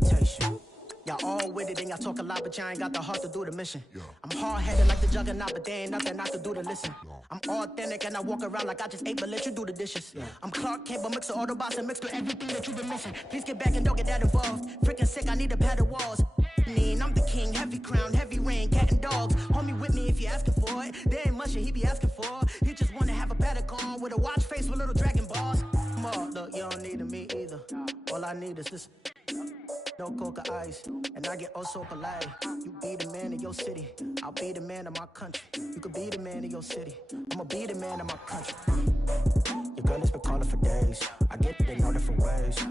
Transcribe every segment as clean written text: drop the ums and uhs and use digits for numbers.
invitation. Y'all all with it and y'all talk a lot, but y'all ain't got the heart to do the mission. I'm hard-headed like the juggernaut, but there ain't nothing I can do to listen. I'm authentic and I walk around like I just ate, but let you do the dishes. I'm Clark Kent, but mix of Autobots and mix with everything that you've been missing. Please get back and don't get that involved. Freaking sick, I need to pad the walls. I'm the king, heavy crown, heavy rain, cat and dogs. Homie with me if you're asking for it. There ain't much that he be asking for. He just wanna have a paddock on with a watch face with little dragon balls. Look, you don't need me either. All I need is this. No coca ice, and I get oh so polite. You be the man of your city, I'll be the man of my country. You could be the man of your city, I'ma be the man of my country. Your girl has been calling for days, I get it in all different ways.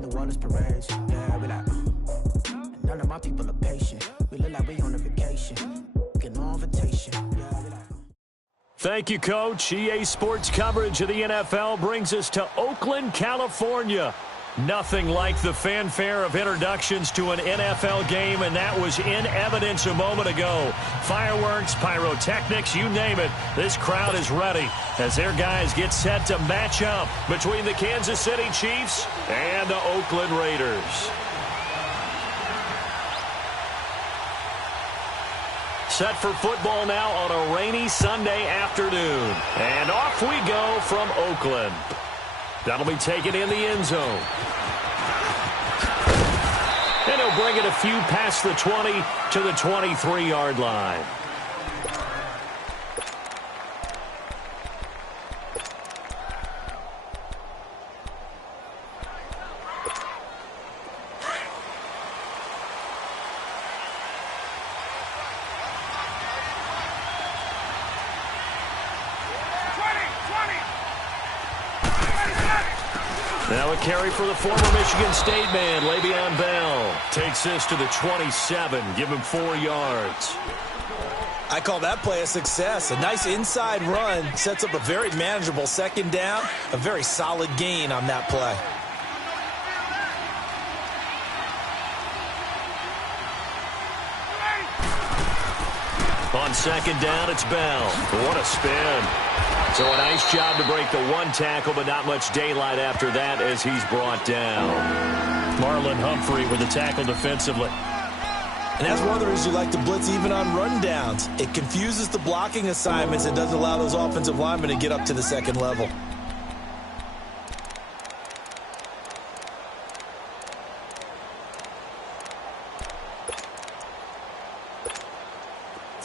New Orleans parades, yeah, we like. And none of my people are patient, we look like we on a vacation. Get no invitation, yeah, we like. Thank you, Coach. EA Sports coverage of the NFL brings us to Oakland, California. Nothing like the fanfare of introductions to an NFL game, and that was in evidence a moment ago. Fireworks, pyrotechnics, you name it. This crowd is ready as their guys get set to match up between the Kansas City Chiefs and the Oakland Raiders. Set for football now on a rainy Sunday afternoon. And off we go from Oakland. That'll be taken in the end zone. And he'll bring it a few past the 20 to the 23-yard line. Now a carry for the former Michigan State man, Le'Veon Bell. Takes this to the 27, give him 4 yards. I call that play a success. A nice inside run sets up a very manageable second down, a very solid gain on that play. On second down, it's Bell. What a spin. So a nice job to break the one tackle, but not much daylight after that as he's brought down. Marlon Humphrey with the tackle defensively. And that's one of the reasons you like to blitz even on rundowns. It confuses the blocking assignments and doesn't allow those offensive linemen to get up to the second level.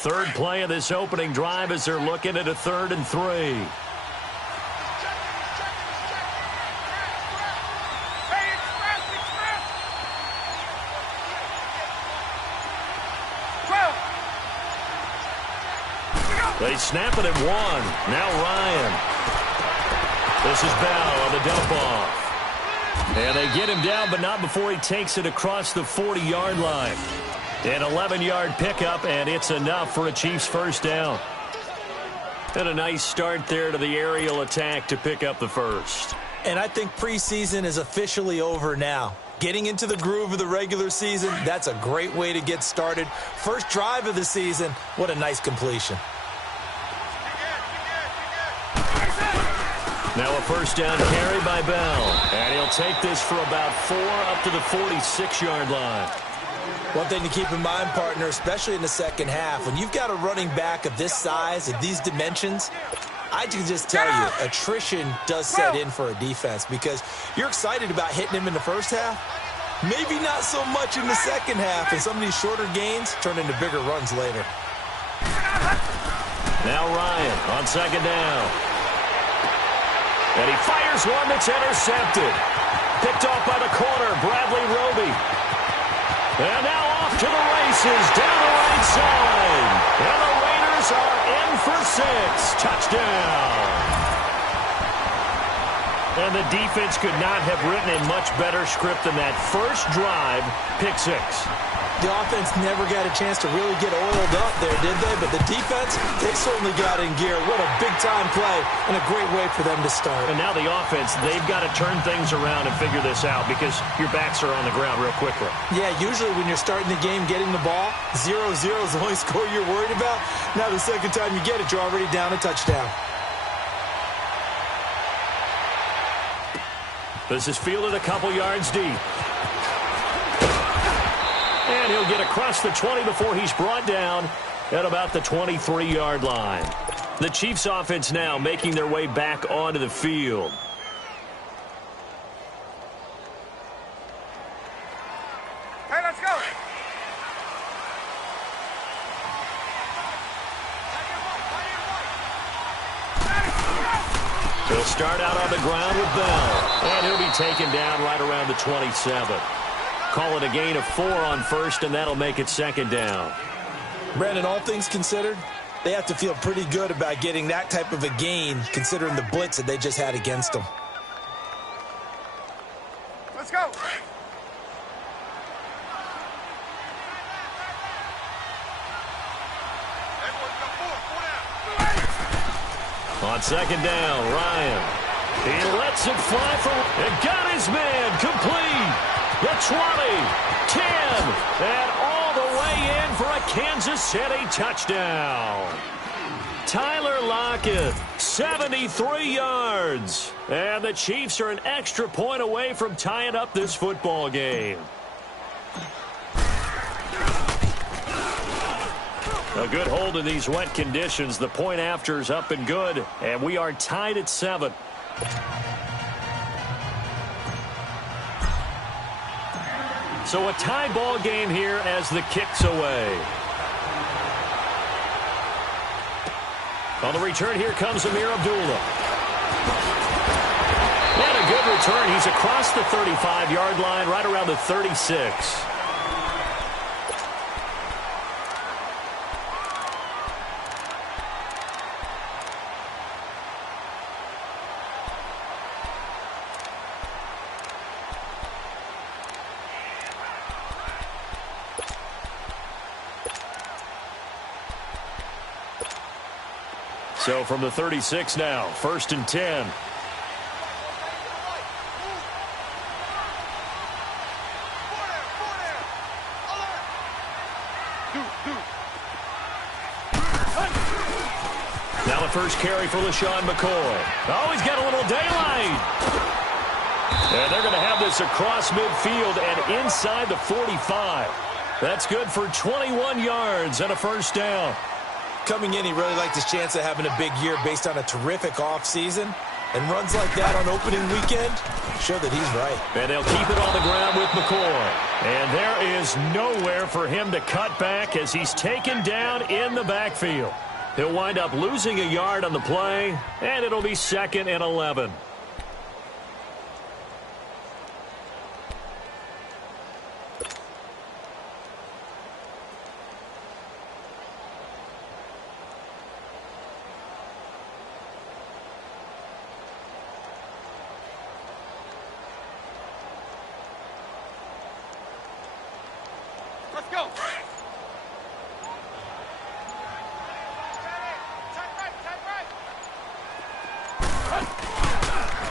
Third play of this opening drive as they're looking at a 3rd and 3. They snap it at 1. Now Ryan. This is Bell on the dump off. And they get him down, but not before he takes it across the 40-yard line. An 11-yard pickup, and it's enough for a Chiefs first down. And a nice start there to the aerial attack to pick up the first. And I think preseason is officially over now. Getting into the groove of the regular season, that's a great way to get started. First drive of the season, what a nice completion. Now a first down carry by Bell. And he'll take this for about 4 up to the 46-yard line. One thing to keep in mind, partner, especially in the second half, when you've got a running back of this size, of these dimensions, I can just tell you, attrition does set in for a defense because you're excited about hitting him in the first half. Maybe not so much in the second half, and some of these shorter gains turn into bigger runs later. Now Ryan on second down. And he fires one that's intercepted. Picked off by the corner, Bradley Roby. And now off to the races, down the right side. And the Raiders are in for 6. Touchdown. And the defense could not have written a much better script than that. First drive, pick 6. The offense never got a chance to really get oiled up there, did they? But the defense, they certainly got in gear. What a big-time play and a great way for them to start. And now the offense, they've got to turn things around and figure this out because your backs are on the ground real quickly. Yeah, usually when you're starting the game getting the ball, 0-0 is the only score you're worried about. Now the second time you get it, you're already down a touchdown. This is fielded a couple yards deep. And he'll get across the 20 before he's brought down at about the 23-yard line. The Chiefs offense now making their way back onto the field. Hey, let's go. He'll start out on the ground with Bell. And he'll be taken down right around the 27. Call it a gain of 4 on first, and that'll make it second down. Brandon, all things considered, they have to feel pretty good about getting that type of a gain, considering the blitz that they just had against them. Let's go. On second down, Ryan. He lets it fly for and got his man complete. The 20, 10, and all the way in for a Kansas City touchdown. Tyler Lockett, 73 yards. And the Chiefs are an extra point away from tying up this football game. A good hold in these wet conditions. The point after is up and good, and we are tied at 7. So a tie ball game here as the kick's away. On the return, here comes Amir Abdullah. And a good return. He's across the 35-yard line, right around the 36. So from the 36 now, 1st and 10. Now the first carry for LaShawn McCoy. Oh, he's got a little daylight. And they're going to have this across midfield and inside the 45. That's good for 21 yards and a first down. Coming in, he really liked his chance of having a big year based on a terrific offseason. And runs like that on opening weekend show that he's right. And they'll keep it on the ground with McCoy. And there is nowhere for him to cut back as he's taken down in the backfield. He'll wind up losing a yard on the play, and it'll be 2nd and 11. Let's go.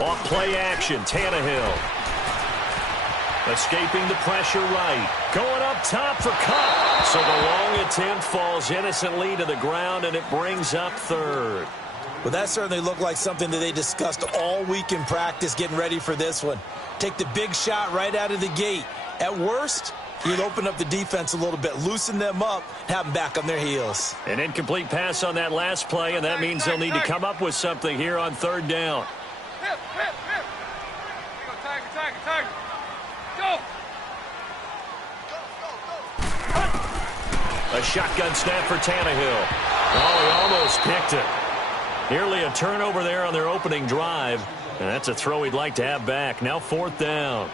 Off play action, Tannehill. Escaping the pressure right. Going up top for Cup. So the long attempt falls innocently to the ground, and it brings up 3rd. Well, that certainly looked like something that they discussed all week in practice getting ready for this one. Take the big shot right out of the gate. At worst, you'd open up the defense a little bit, loosen them up, have them back on their heels. An incomplete pass on that last play, and that means they'll need to come up with something here on 3rd down. Hip. Go, Tiger. Go. A shotgun snap for Tannehill. Oh, he almost picked it. Nearly a turnover there on their opening drive, and that's a throw he'd like to have back. Now 4th down.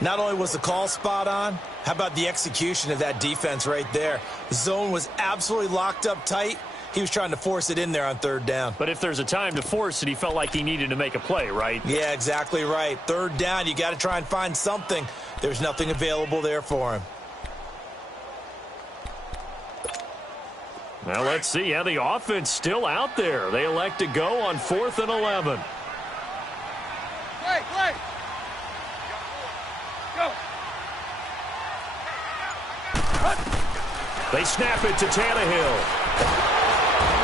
Not only was the call spot on, how about the execution of that defense right there? The zone was absolutely locked up tight. He was trying to force it in there on 3rd down. But if there's a time to force it, he felt like he needed to make a play, right? Yeah, exactly right. 3rd down, you got to try and find something. There's nothing available there for him. Now let's see. Yeah, the offense still out there. They elect to go on 4th and 11. Play. Go. They snap it to Tannehill.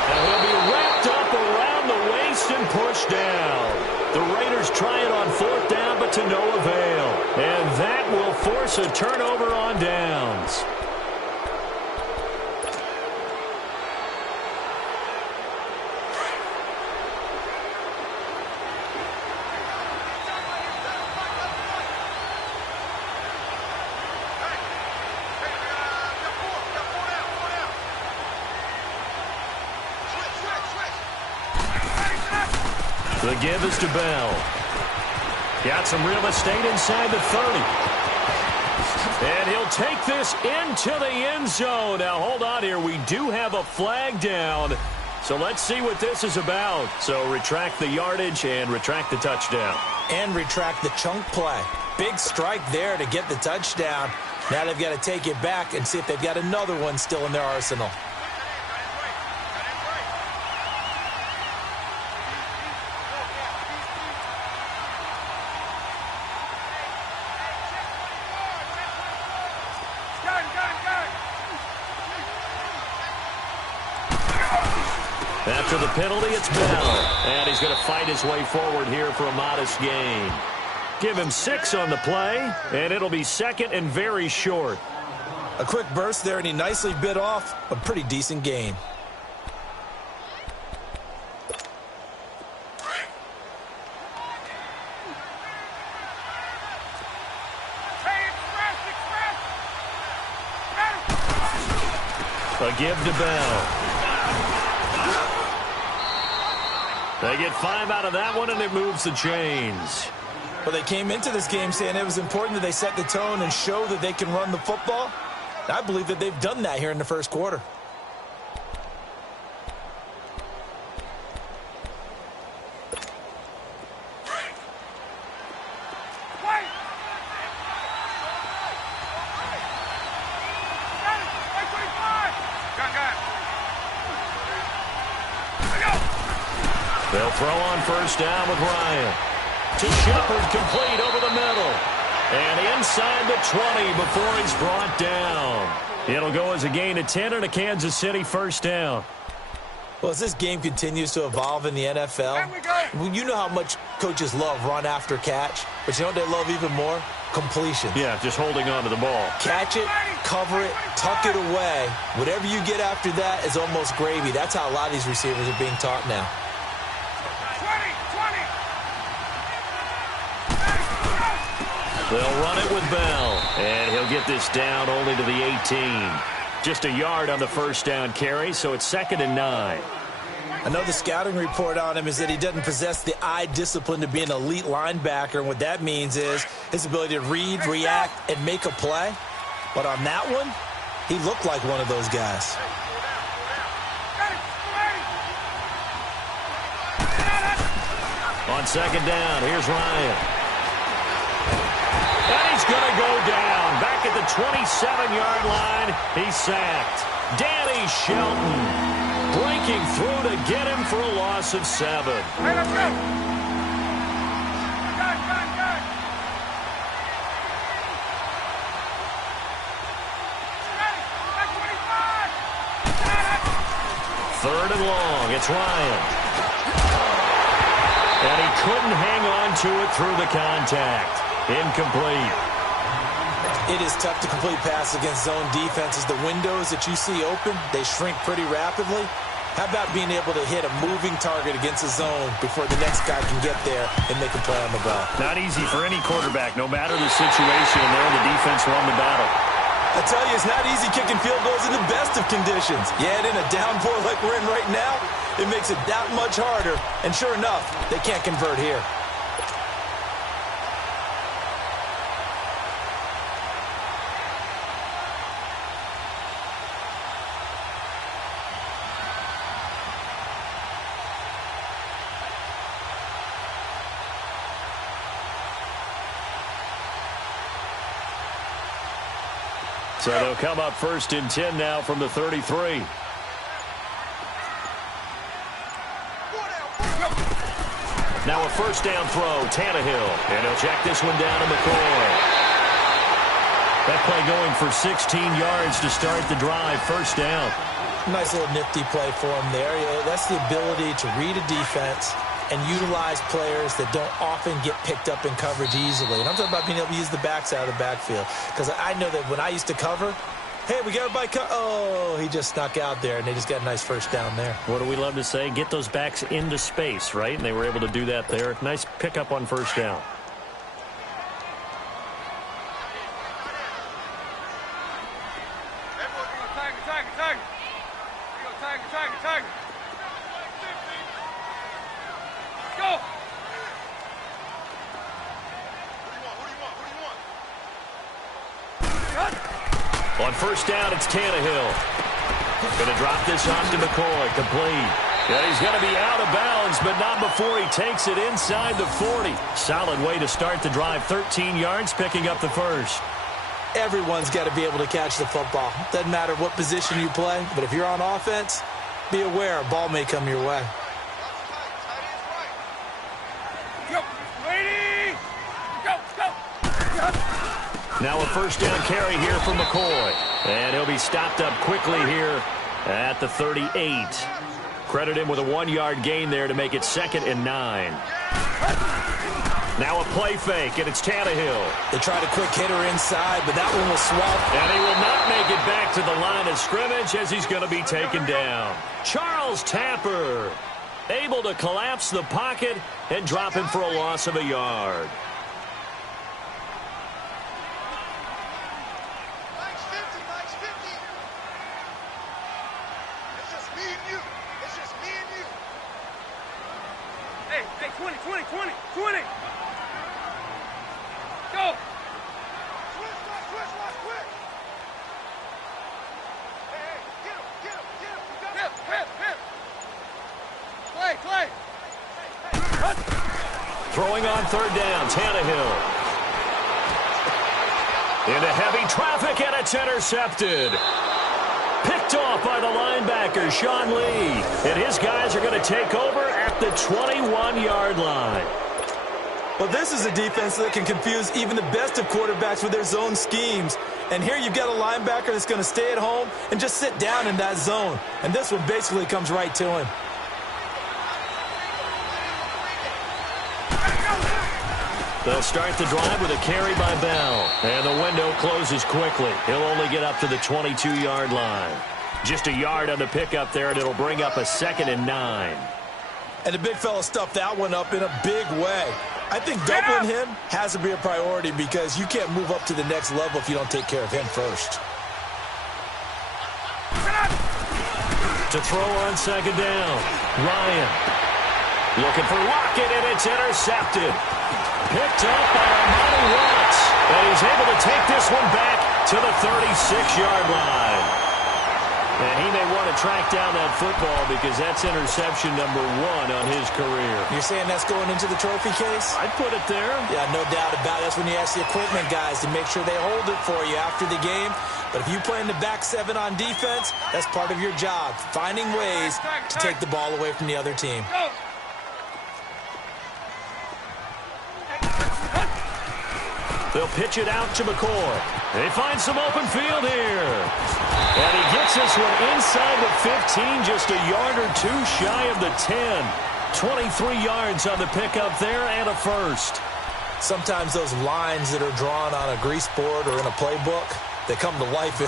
And he'll be wrapped up around the waist and pushed down. The Raiders try it on 4th down, but to no avail. And that will force a turnover on downs. The give is to Bell. Got some real estate inside the 30. And he'll take this into the end zone. Now, hold on here. We do have a flag down. So let's see what this is about. So retract the yardage and retract the touchdown. And retract the chunk play. Big strike there to get the touchdown. Now they've got to take it back and see if they've got another one still in their arsenal. After the penalty, it's Bell. And he's going to fight his way forward here for a modest gain. Give him 6 on the play, and it'll be second and very short. A quick burst there, and he nicely bit off a pretty decent gain. A give to Bell. They get 5 out of that one, and it moves the chains. Well, they came into this game saying it was important that they set the tone and show that they can run the football. I believe that they've done that here in the first quarter. They'll throw on first down with Ryan. To Shepard, complete over the middle. And inside the 20 before he's brought down. It'll go as a gain of 10 and a Kansas City first down. Well, as this game continues to evolve in the NFL, you know how much coaches love run after catch. But you know what they love even more? Completion. Yeah, just holding on to the ball. Catch it, cover it, tuck it away. Whatever you get after that is almost gravy. That's how a lot of these receivers are being taught now. They'll run it with Bell, and he'll get this down only to the 18. Just a yard on the first down carry, so it's 2nd and 9. I know the scouting report on him is that he doesn't possess the eye discipline to be an elite linebacker, and what that means is his ability to read, react, and make a play. But on that one, he looked like one of those guys. On 2nd down, here's Ryan. And he's going to go down. Back at the 27-yard line, he's sacked. Danny Shelton breaking through to get him for a loss of 7. Hey, let's go. Good. 3rd and long. It's Ryan. And he couldn't hang on to it through the contact. Incomplete. It is tough to complete pass against zone defenses. The windows that you see open, they shrink pretty rapidly. How about being able to hit a moving target against a zone before the next guy can get there and make a play on the ball? Not easy for any quarterback, no matter the situation, and there the defense won the battle. I tell you, it's not easy kicking field goals in the best of conditions. Yet in a downpour like we're in right now, it makes it that much harder. And sure enough, they can't convert here. So they'll come up 1st and 10 now from the 33. Now a first down throw, Tannehill. And he'll check this one down to McCoy. That play going for 16 yards to start the drive. First down. Nice little nifty play for him there. Yeah, that's the ability to read a defense and utilize players that don't often get picked up in coverage easily. And I'm talking about being able to use the backside of the backfield. Because I know that when I used to cover, hey, we got everybody oh, he just snuck out there, and they just got a nice first down there. What do we love to say? Get those backs into space, right? And they were able to do that there. Nice pickup on first down. Go! On first down, it's Tannehill. Going to drop this off to McCoy. Complete. And he's going to be out of bounds, but not before he takes it inside the 40. Solid way to start the drive. 13 yards, picking up the first. Everyone's got to be able to catch the football. Doesn't matter what position you play, but if you're on offense, be aware a ball may come your way. Go! Lady! Go! Go! Now a first down carry here for McCoy. And he'll be stopped up quickly here at the 38. Credit him with a 1-yard gain there to make it 2nd and 9. Now a play fake, and it's Tannehill. They tried a quick hitter inside, but that one was swapped. And he will not make it back to the line of scrimmage as he's going to be taken down. Charles Tapper able to collapse the pocket and drop him for a loss of a yard. Hey, 20, 20, 20, 20. Go! Switch, quick! Hey, get him! Hip! Play! Throwing on third down, Tannehill. Into heavy traffic, and it's intercepted. Picked off by the linebacker, Sean Lee. And his guys are going to take over at the 21-yard line. Well, this is a defense that can confuse even the best of quarterbacks with their zone schemes. And here you've got a linebacker that's going to stay at home and just sit down in that zone. And this one basically comes right to him. They'll start the drive with a carry by Bell. And the window closes quickly. He'll only get up to the 22-yard line. Just a yard on the pickup there, and it'll bring up a 2nd and 9. And the big fella stuffed that one up in a big way. I think doubling him has to be a priority because you can't move up to the next level if you don't take care of him first. To throw on second down, Ryan. Looking for Lockett, and it's intercepted. Picked up by Armani Watts. And he's able to take this one back to the 36-yard line. And he may want to track down that football because that's interception number 1 on his career. You're saying that's going into the trophy case? I'd put it there. Yeah, no doubt about it. That's when you ask the equipment guys to make sure they hold it for you after the game. But if you play in the back 7 on defense, that's part of your job, finding ways to take the ball away from the other team. Go! They'll pitch it out to McCoy. They find some open field here. And he gets this one inside the 15, just a yard or two shy of the 10. 23 yards on the pickup there and a first. Sometimes those lines that are drawn on a grease board or in a playbook, they come to life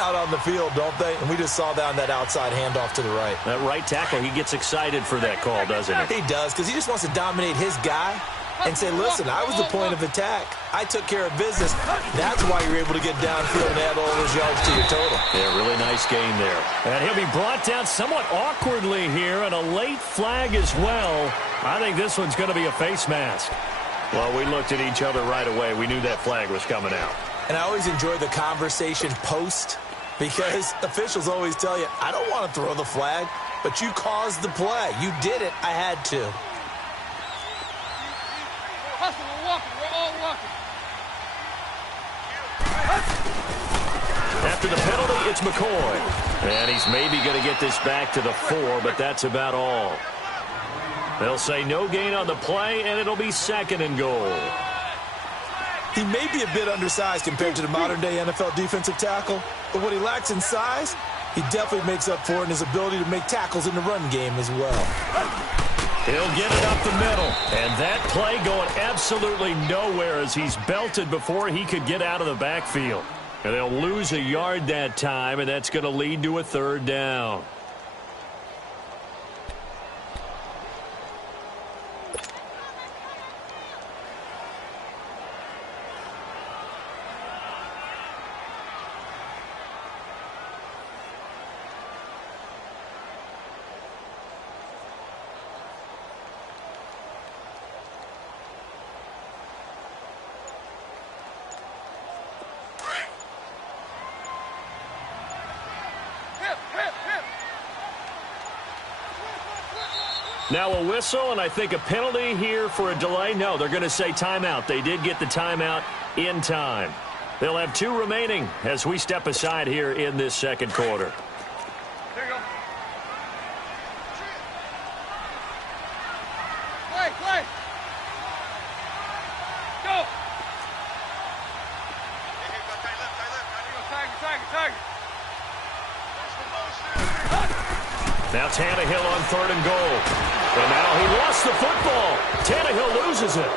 out on the field, don't they? And we just saw that on that outside handoff to the right. That right tackle, he gets excited for that call, doesn't he? He does, because he just wants to dominate his guy and say, listen, I was the point of attack. I took care of business. That's why you're able to get downfield and add all those yards to your total. Yeah, really nice game there. And he'll be brought down somewhat awkwardly here, and a late flag as well. I think this one's going to be a face mask. Well, we looked at each other right away. We knew that flag was coming out. And I always enjoy the conversation post because officials always tell you, I don't want to throw the flag, but you caused the play. You did it. I had to. Hustle, we're walking. We're all walking. After the penalty, it's McCoy. And he's maybe going to get this back to the 4, but that's about all. They'll say no gain on the play, and it'll be 2nd and goal. He may be a bit undersized compared to the modern-day NFL defensive tackle, but what he lacks in size, he definitely makes up for it in his ability to make tackles in the run game as well. He'll get it up the middle. And that play going absolutely nowhere as he's belted before he could get out of the backfield. And they'll lose a yard that time, and that's going to lead to a third down. Now a whistle, and I think a penalty here for a delay. No, they're going to say timeout. They did get the timeout in time. They'll have 2 remaining as we step aside here in this second quarter. There you go. Play, play. Go. Tiger. Now Tannehill on 3rd and goal. And now he lost the football. Tannehill loses it.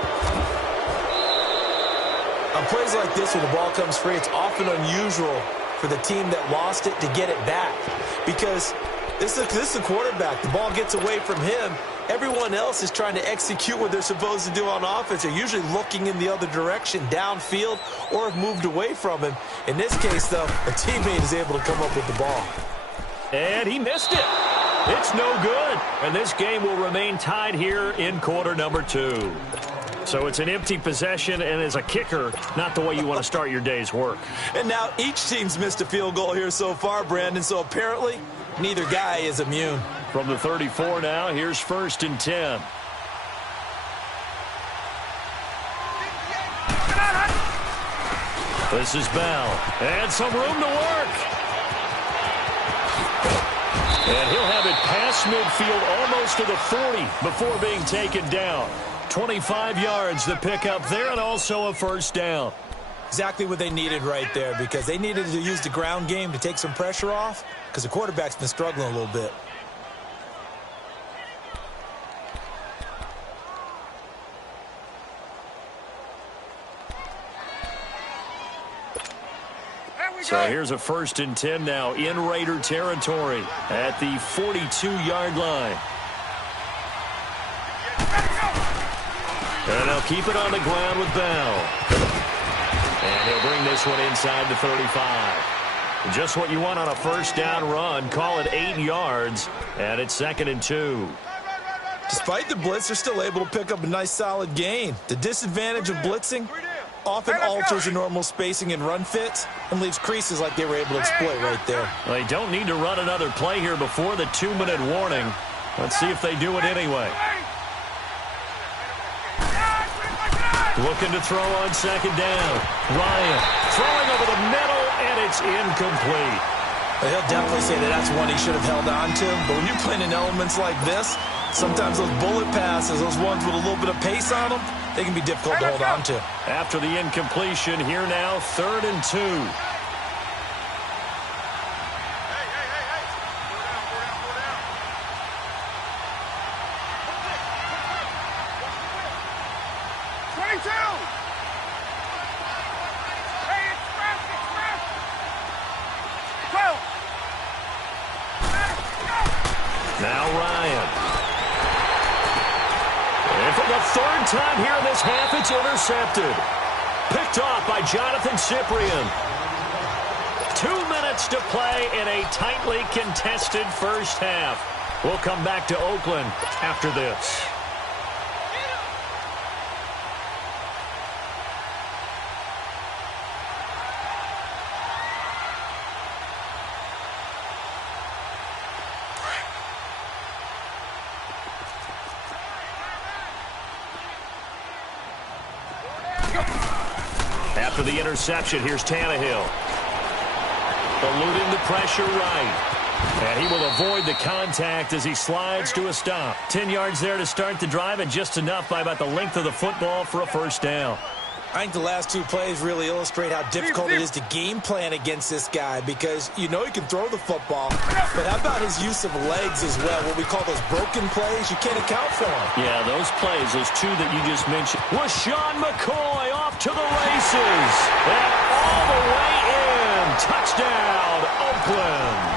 On plays like this where the ball comes free, it's often unusual for the team that lost it to get it back. Because this is the quarterback. The ball gets away from him. Everyone else is trying to execute what they're supposed to do on offense. They're usually looking in the other direction, downfield, or have moved away from him. In this case, though, a teammate is able to come up with the ball. And he missed it. It's no good. And this game will remain tied here in quarter number 2. So it's an empty possession, and as a kicker, not the way you want to start your day's work. And now each team's missed a field goal here so far, Brandon, so apparently neither guy is immune. From the 34 now, here's 1st and 10. This is Bell. And some room to work. And he'll have it past midfield almost to the 40 before being taken down. 25 yards to pick up there, and also a first down. Exactly what they needed right there, because they needed to use the ground game to take some pressure off, because the quarterback's been struggling a little bit. So here's a 1st and 10 now in Raider territory at the 42-yard line. And they'll keep it on the ground with Bell. And he'll bring this one inside the 35. Just what you want on a first down run. Call it 8 yards, and it's 2nd and 2. Despite the blitz, they're still able to pick up a nice solid gain. The disadvantage of blitzing often alters the normal spacing and run fits and leaves creases like they were able to exploit right there. They don't need to run another play here before the 2-minute warning. Let's see if they do it anyway. Looking to throw on 2nd down. Ryan throwing over the middle, and it's incomplete. He'll definitely say that that's one he should have held on to. But when you're playing in elements like this, sometimes those bullet passes, those ones with a little bit of pace on them, they can be difficult to hold on to. After the incompletion, here now, 3rd and 2. Now Ryan. And for the 3rd time here in this half, it's intercepted. Picked off by Jonathan Cyprien. 2 minutes to play in a tightly contested first half. We'll come back to Oakland after this. After the interception, here's Tannehill. Eluding the pressure right. And he will avoid the contact as he slides to a stop. 10 yards there to start the drive, and just enough by about the length of the football for a first down. I think the last two plays really illustrate how difficult it is to game plan against this guy because you know he can throw the football, but how about his use of legs as well, what we call those broken plays? You can't account for them. Yeah, those plays, those two that you just mentioned. LaShawn McCoy off to the races, and all the way in. Touchdown, Oakland.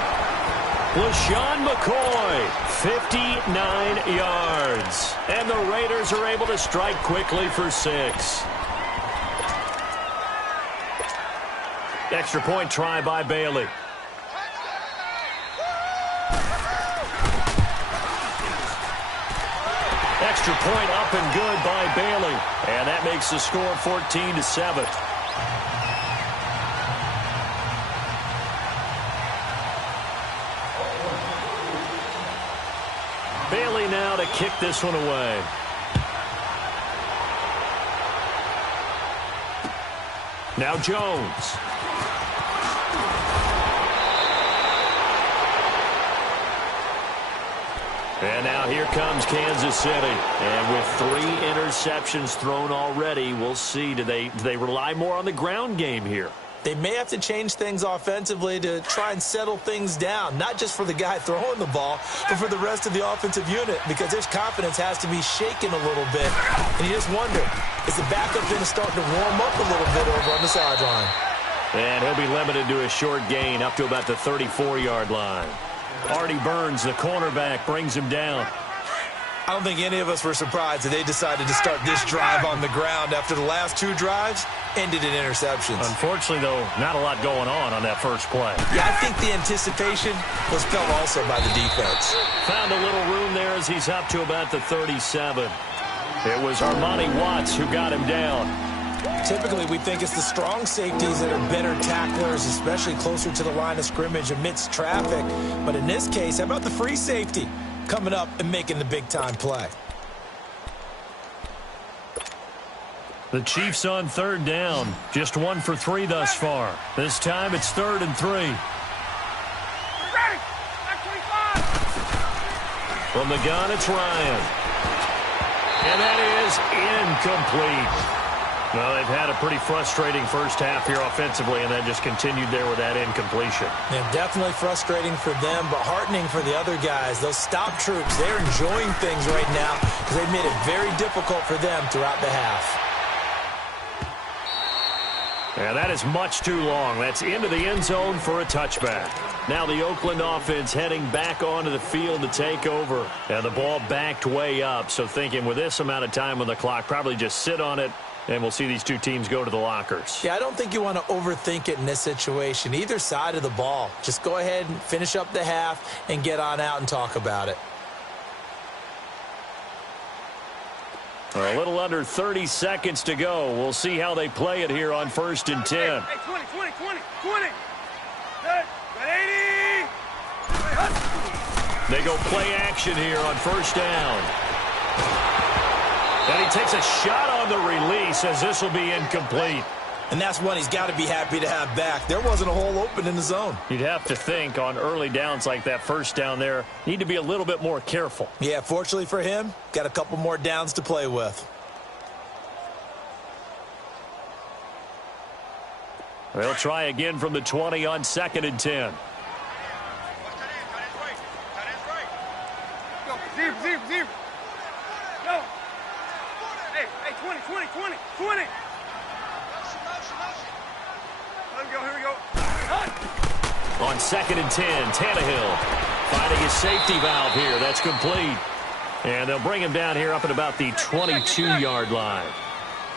LaShawn McCoy, 59 yards. And the Raiders are able to strike quickly for 6. Extra point try by Bailey. Extra point up and good by Bailey. And that makes the score 14-7. Bailey now to kick this one away. Now Jones. And now here comes Kansas City. And with 3 interceptions thrown already, we'll see. Do they rely more on the ground game here? They may have to change things offensively to try and settle things down, not just for the guy throwing the ball, but for the rest of the offensive unit, because his confidence has to be shaken a little bit. And you just wonder, is the backup going to start to warm up a little bit over on the sideline? And he'll be limited to a short gain up to about the 34-yard line. Artie Burns, the cornerback, brings him down. I don't think any of us were surprised that they decided to start this drive on the ground after the last 2 drives ended in interceptions. Unfortunately, though, not a lot going on that first play. Yeah, I think the anticipation was felt also by the defense. Found a little room there as he's up to about the 37. It was Armani Watts who got him down. Typically, we think it's the strong safeties that are better tacklers, especially closer to the line of scrimmage amidst traffic. But in this case, how about the free safety coming up and making the big-time play? The Chiefs on 3rd down. Just 1 for 3 thus far. This time it's 3rd and 3. From the gun, it's Ryan. And that is incomplete. Well, they've had a pretty frustrating first half here offensively, and that just continued there with that incompletion. Yeah, definitely frustrating for them, but heartening for the other guys. Those stop troops, they're enjoying things right now because they've made it very difficult for them throughout the half. And that is much too long. That's into the end zone for a touchback. Now the Oakland offense heading back onto the field to take over. And the ball backed way up, so thinking with this amount of time on the clock, probably just sit on it. And we'll see these two teams go to the lockers. Yeah, I don't think you want to overthink it in this situation. Either side of the ball. Just go ahead and finish up the half and get on out and talk about it. A little under 30 seconds to go. We'll see how they play it here on 1st and 10. Hey, 20. Good. 80. They go play action here on 1st down. And he takes a shot on the release as this will be incomplete. And that's one he's got to be happy to have back. There wasn't a hole open in the zone. You'd have to think on early downs like that 1st down there, need to be a little bit more careful. Yeah, fortunately for him, got a couple more downs to play with. They'll try again from the 20 on 2nd and 10. Zero. Go. Hey, 20. Here we go. On 2nd and 10, Tannehill finding his safety valve here. That's complete. And they'll bring him down here up at about the 22-yard line.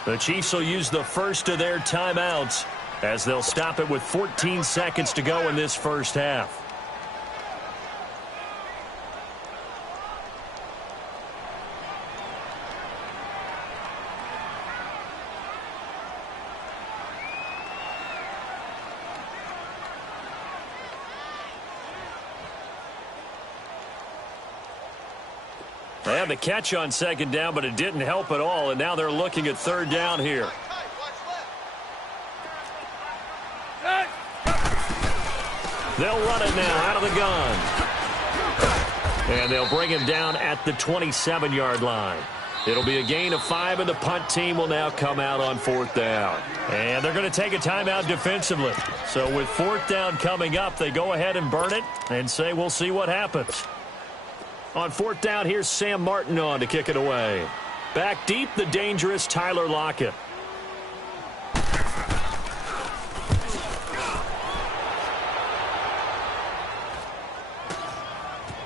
The Chiefs will use the first of their timeouts as they'll stop it with 14 seconds to go in this first half. They had the catch on 2nd down, but it didn't help at all, and now they're looking at 3rd down here. They'll run it now out of the gun. And they'll bring him down at the 27-yard line. It'll be a gain of 5, and the punt team will now come out on 4th down. And they're going to take a timeout defensively. So with 4th down coming up, they go ahead and burn it and say we'll see what happens. On 4th down, here's Sam Martin on to kick it away. Back deep, the dangerous Tyler Lockett.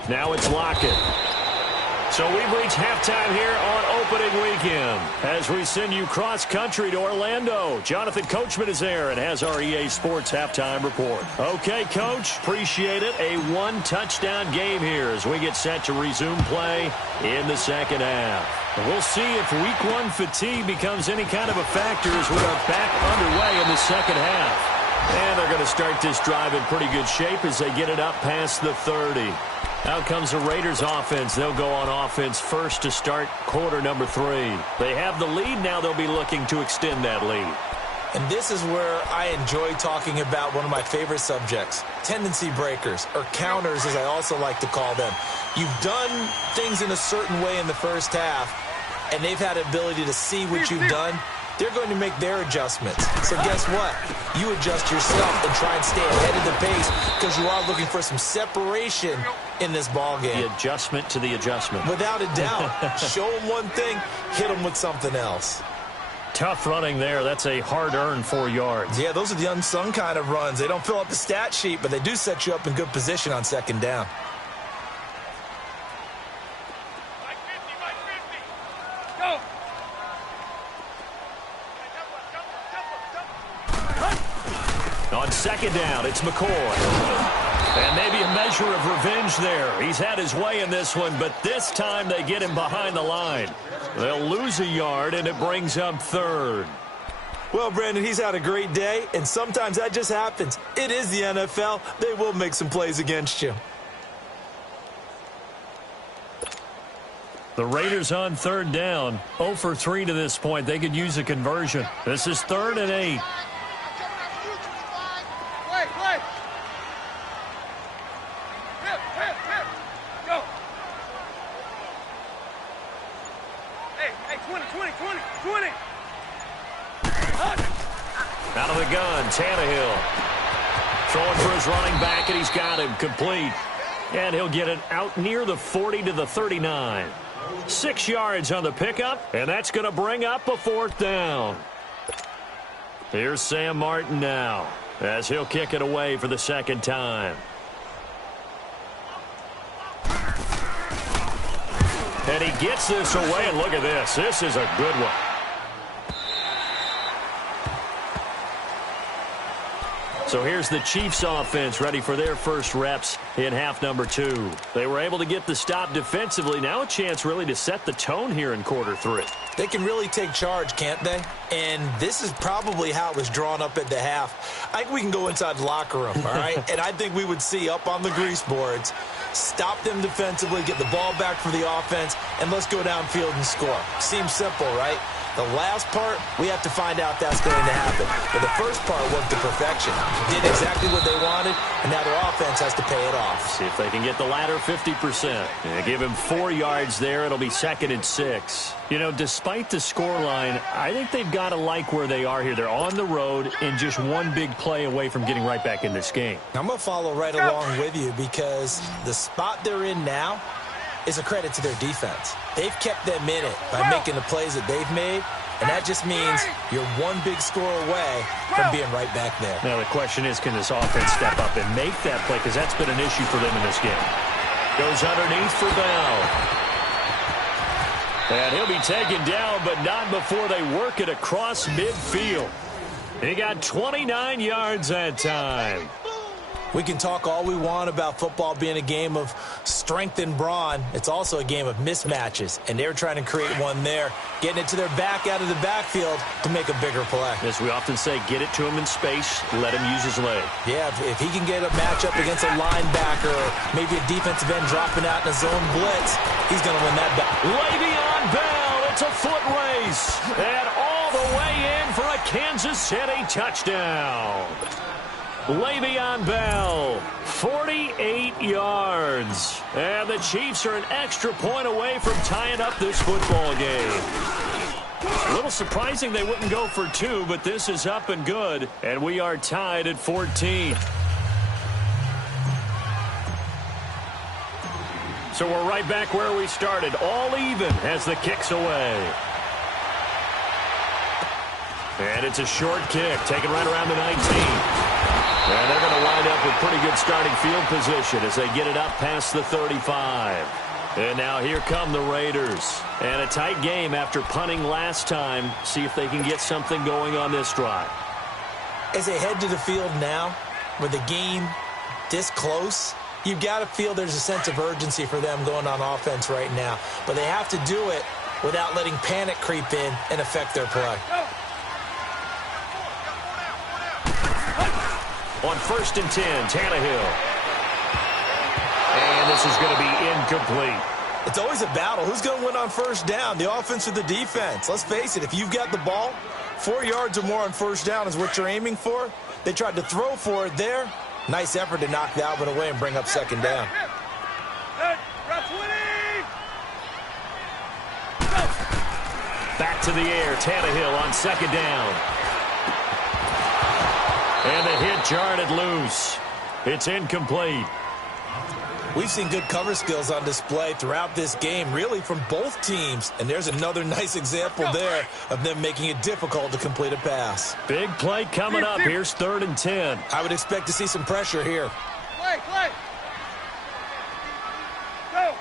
Now it's Lockett. So we've reached halftime here on opening weekend as we send you cross-country to Orlando. Jonathan Coachman is there and has our EA Sports halftime report. Okay, Coach, appreciate it. A one-touchdown game here as we get set to resume play in the second half. We'll see if Week 1 fatigue becomes any kind of a factor as we are back underway in the second half. And they're going to start this drive in pretty good shape as they get it up past the 30. Out comes the Raiders offense. They'll go on offense first to start quarter number 3. They have the lead. Now they'll be looking to extend that lead. And this is where I enjoy talking about one of my favorite subjects, tendency breakers, or counters as I also like to call them. You've done things in a certain way in the first half, and they've had the ability to see what you've done. They're going to make their adjustments. So guess what? You adjust yourself and try and stay ahead of the pace because you are looking for some separation in this ball game. The adjustment to the adjustment. Without a doubt. Show them one thing, hit them with something else. Tough running there. That's a hard-earned 4 yards. Yeah, those are the unsung kind of runs. They don't fill up the stat sheet, but they do set you up in good position on second down. On second down, it's McCoy. And maybe a measure of revenge there. He's had his way in this one, but this time they get him behind the line. They'll lose a yard, and it brings up 3rd. Well, Brandon, he's had a great day, and sometimes that just happens. It is the NFL. They will make some plays against you. The Raiders on 3rd down. 0 for 3 to this point. They could use a conversion. This is 3rd and 8. Out of the gun, Tannehill. Throwing for his running back, and he's got him complete. And he'll get it out near the 40 to the 39. 6 yards on the pickup, and that's going to bring up a 4th down. Here's Sam Martin now as he'll kick it away for the second time. And he gets this away, and look at this. This is a good one. So here's the Chiefs offense ready for their first reps in half number 2. They were able to get the stop defensively. Now a chance really to set the tone here in quarter 3. They can really take charge, can't they? And this is probably how it was drawn up at the half. I think we can go inside the locker room, all right? And I think we would see up on the grease boards, stop them defensively, get the ball back for the offense, and let's go downfield and score. Seems simple, right? The last part, we have to find out that's going to happen. But the first part worked to perfection. Did exactly what they wanted, and now their offense has to pay it off. See if they can get the latter 50%. Yeah, give him 4 yards there. It'll be 2nd and 6. You know, despite the scoreline, I think they've got to like where they are here. They're on the road and just one big play away from getting right back in this game. I'm going to follow right along with you because the spot they're in now is a credit to their defense. They've kept them in it by making the plays that they've made, and that just means you're one big score away from being right back there. Now the question is, can this offense step up and make that play? Because that's been an issue for them in this game. Goes underneath for Bell. And he'll be taken down, but not before they work it across midfield. He got 29 yards that time. We can talk all we want about football being a game of strength and brawn. It's also a game of mismatches, and they're trying to create one there, getting it to their back out of the backfield to make a bigger play. As we often say, get it to him in space, let him use his leg. Yeah, if he can get a matchup against a linebacker or maybe a defensive end dropping out in a zone blitz, he's going to win that battle. Le'Veon Bell, it's a foot race, and all the way in for a Kansas City touchdown. Le'Veon Bell, 48 yards. And the Chiefs are an extra point away from tying up this football game. A little surprising they wouldn't go for two, but this is up and good. And we are tied at 14. So we're right back where we started, all even as the kick's away. And it's a short kick, taken right around the 19. And they're going to wind up with pretty good starting field position as they get it up past the 35. And now here come the Raiders. And a tight game after punting last time. See if they can get something going on this drive. As they head to the field now, with the game this close, you've got to feel there's a sense of urgency for them going on offense right now. But they have to do it without letting panic creep in and affect their play. On 1st and 10, Tannehill. And this is going to be incomplete. It's always a battle. Who's going to win on first down, the offense or the defense? Let's face it, if you've got the ball, 4 yards or more on first down is what you're aiming for. They tried to throw for it there. Nice effort to knock the Alvin away and bring up second down. Back to the air, Tannehill on second down. And the hit jarred it loose. It's incomplete. We've seen good cover skills on display throughout this game, really from both teams. And there's another nice example there of them making it difficult to complete a pass. Big play coming up. Here's 3rd and 10. I would expect to see some pressure here. Play. Go.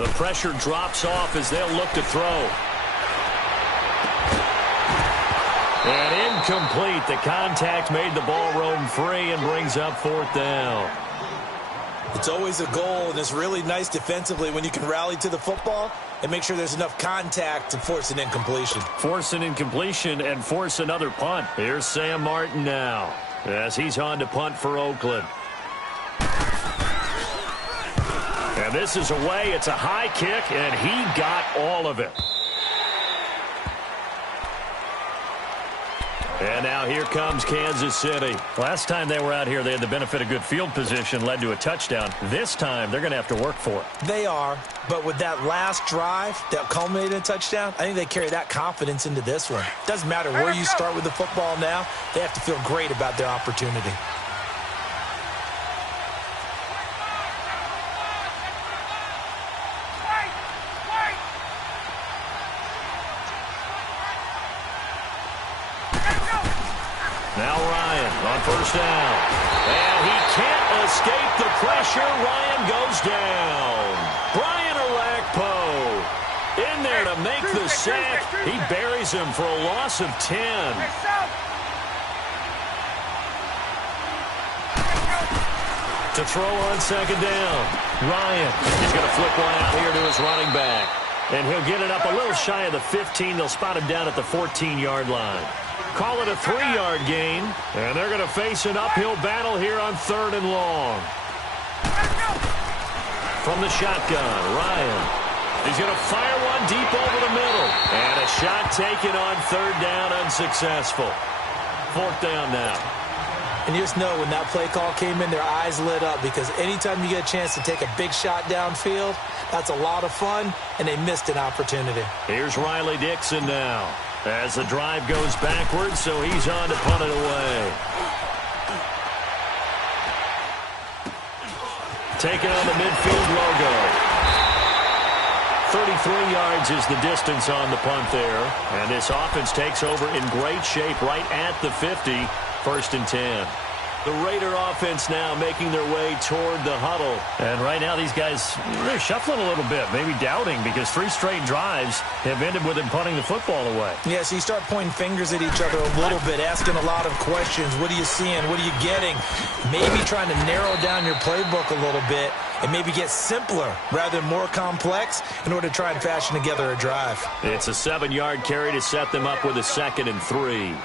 The pressure drops off as they'll look to throw. And incomplete. The contact made the ball roam free and brings up 4th down. It's always a goal, and it's really nice defensively when you can rally to the football and make sure there's enough contact to force an incompletion. Force an incompletion and force another punt. Here's Sam Martin now as he's on to punt for Oakland. And this is away. It's a high kick, and he got all of it. And now here comes Kansas City. Last time they were out here, they had the benefit of good field position, led to a touchdown. This time, they're going to have to work for it. They are, but with that last drive that culminated in a touchdown, I think they carry that confidence into this one. Doesn't matter where you start with the football now, they have to feel great about their opportunity. Now Ryan on first down. And he can't escape the pressure. Ryan goes down. Brian Orakpo in there to make the sack. He buries him for a loss of 10. To throw on second down. Ryan, he's going to flip one out here to his running back. And he'll get it up a little shy of the 15. They'll spot him down at the 14-yard line. Call it a 3-yard gain, and they're going to face an uphill battle here on 3rd and long. From the shotgun, Ryan. He's going to fire one deep over the middle. And a shot taken on 3rd down, unsuccessful. 4th down now. And you just know when that play call came in, their eyes lit up because anytime you get a chance to take a big shot downfield, that's a lot of fun, and they missed an opportunity. Here's Riley Dixon now. As the drive goes backwards, so he's on to punt it away. Taking on the midfield logo. 33 yards is the distance on the punt there. And this offense takes over in great shape right at the 50. 1st and 10. The Raider offense now making their way toward the huddle. And right now these guys, they're shuffling a little bit, maybe doubting because 3 straight drives have ended with them punting the football away. Yeah, so you start pointing fingers at each other a little bit, asking a lot of questions. What are you seeing? What are you getting? Maybe trying to narrow down your playbook a little bit and maybe get simpler rather than more complex in order to try and fashion together a drive. It's a 7-yard carry to set them up with a 2nd and 3.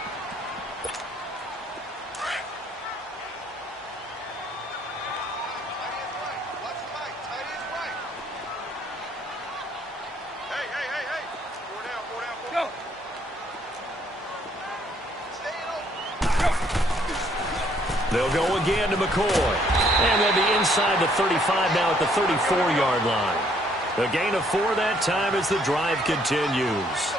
They'll go again to McCoy. And they'll be inside the 35 now at the 34-yard line. A gain of 4 that time as the drive continues.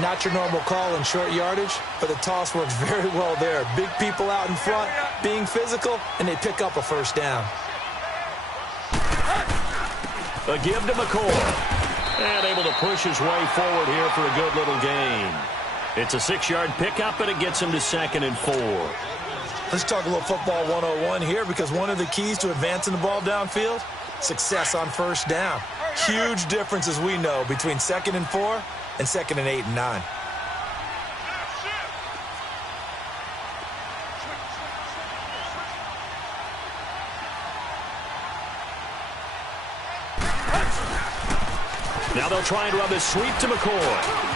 Not your normal call in short yardage, but the toss works very well there. Big people out in front, being physical, and they pick up a first down. A give to McCoy. And able to push his way forward here for a good little gain. It's a 6-yard pickup, and it gets him to 2nd and 4. Let's talk a little football 101 here, because one of the keys to advancing the ball downfield, success on first down. Huge difference, as we know, between 2nd and 4 and 2nd and 8 and 9. Now they'll try and run this sweep to McCoy.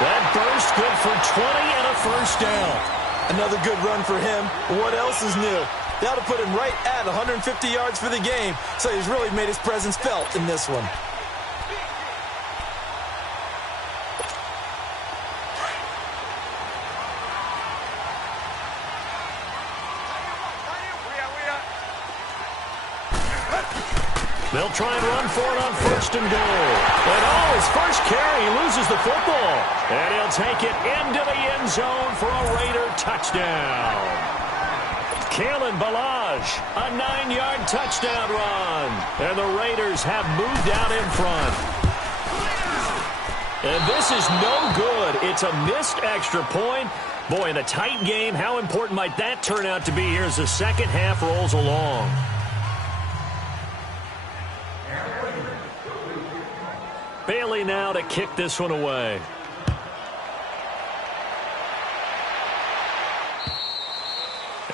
That burst good for 20 and a first down. Another good run for him. What else is new? That'll put him right at 150 yards for the game, so he's really made his presence felt in this one. They'll try and run for it on 1st and goal. And his first carry, he loses the football. And he'll take it into the end zone for a Raider touchdown. Kalen Ballage, a 9-yard touchdown run. And the Raiders have moved out in front. And this is no good. It's a missed extra point. Boy, in a tight game, how important might that turn out to be here as the second half rolls along? Bailey now to kick this one away.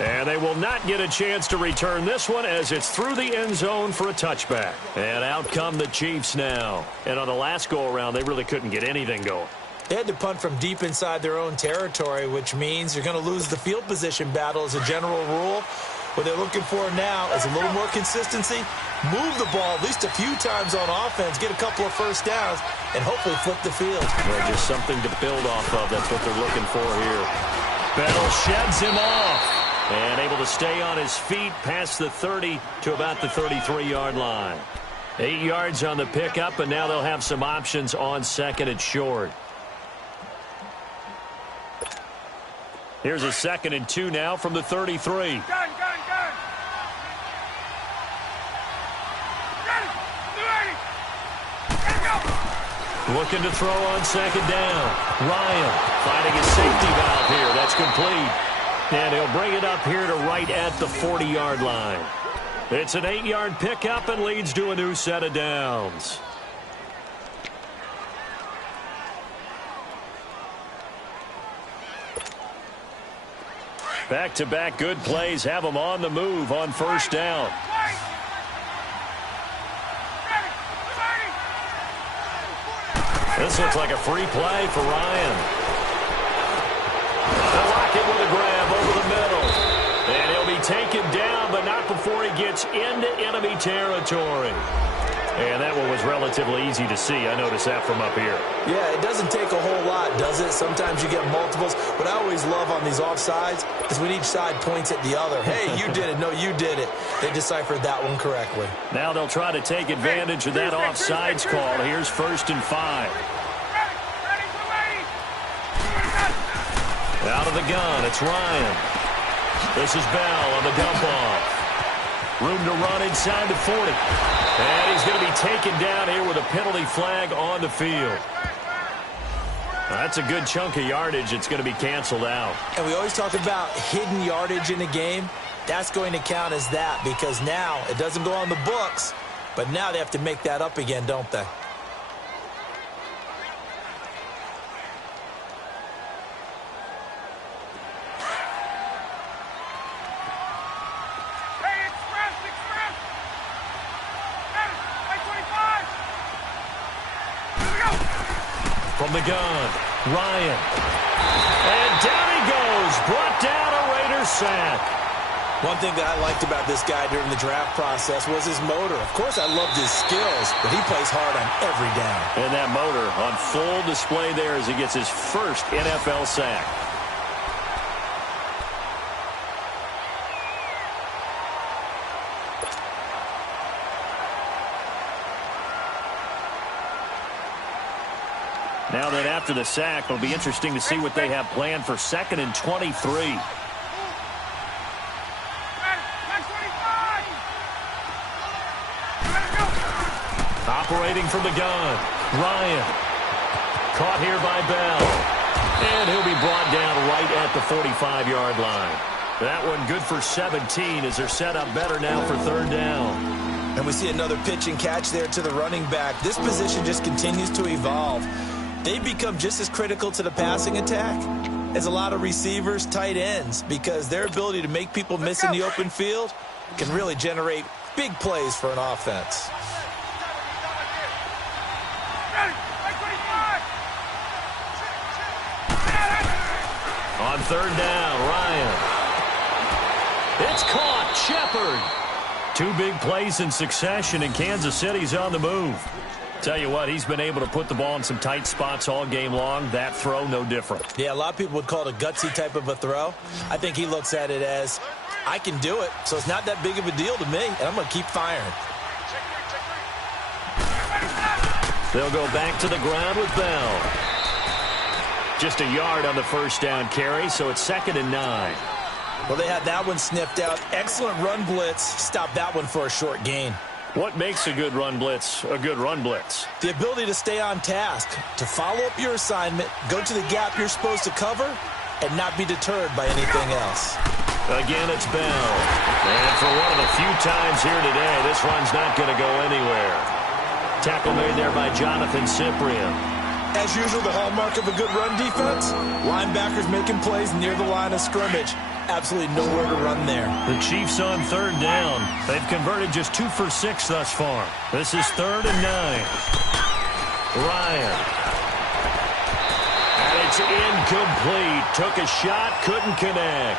And they will not get a chance to return this one as it's through the end zone for a touchback. And out come the Chiefs now. And on the last go-around, they really couldn't get anything going. They had to punt from deep inside their own territory, which means you're going to lose the field position battle as a general rule. What they're looking for now is a little more consistency, move the ball at least a few times on offense, get a couple of first downs, and hopefully flip the field. Well, just something to build off of. That's what they're looking for here. Bell sheds him off and able to stay on his feet past the 30 to about the 33-yard line. 8 yards on the pickup, and now they'll have some options on 2nd and short. Here's a 2nd and 2 now from the 33. Gun. Looking to throw on 2nd down. Ryan finding his safety valve here. That's complete. And he'll bring it up here to right at the 40-yard line. It's an 8-yard pickup and leads to a new set of downs. Back-to-back good plays have them on the move on first down. This looks like a free play for Ryan. They'll lock it with a grab over the middle. And he'll be taken down, but not before he gets into enemy territory. And that one was relatively easy to see. I noticed that from up here. Yeah, it doesn't take a whole lot, does it? Sometimes you get multiples. What I always love on these offsides is when each side points at the other. Hey, you did it. No, you did it. They deciphered that one correctly. Now they'll try to take advantage of that offsides call. Here's 1st and 5. Out of the gun, it's Ryan. This is Bell on the dump-off. Room to run inside the 40. And he's going to be taken down here with a penalty flag on the field. That's a good chunk of yardage. It's going to be canceled out. And we always talk about hidden yardage in a game. That's going to count as that because now it doesn't go on the books, but now they have to make that up again, don't they? From the gun, Ryan. And down he goes. Brought down a Raiders sack. One thing that I liked about this guy during the draft process was his motor. Of course, I loved his skills, but he plays hard on every down. And that motor on full display there as he gets his first NFL sack. after the sack. It'll be interesting to see what they have planned for 2nd and 23. Operating from the gun, Ryan. Caught here by Bell. And he'll be brought down right at the 45-yard line. That one good for 17 as they're set up better now for 3rd down. And we see another pitch and catch there to the running back. This position just continues to evolve. They become just as critical to the passing attack as a lot of receivers, tight ends, because their ability to make people miss in the open field can really generate big plays for an offense. On 3rd down, Ryan. It's caught. Shepard. 2 big plays in succession, and Kansas City's on the move. Tell you what, he's been able to put the ball in some tight spots all game long. That throw, no different. Yeah, a lot of people would call it a gutsy type of a throw. I think he looks at it as, I can do it, so it's not that big of a deal to me, and I'm going to keep firing. They'll go back to the ground with Bell. Just a yard on the 1st down carry, so it's 2nd and 9. Well, they had that one sniffed out. Excellent run blitz. Stop that one for a short gain. What makes a good run blitz a good run blitz? The ability to stay on task, to follow up your assignment, go to the gap you're supposed to cover, and not be deterred by anything else. Again, it's Bell. And for one of the few times here today, this run's not going to go anywhere. Tackle made there by Jonathan Cyprien. As usual, the hallmark of a good run defense, linebackers making plays near the line of scrimmage. Absolutely nowhere to run there. The Chiefs on 3rd down. They've converted just 2 for 6 thus far. This is 3rd and 9. Ryan. And it's incomplete. Took a shot, couldn't connect.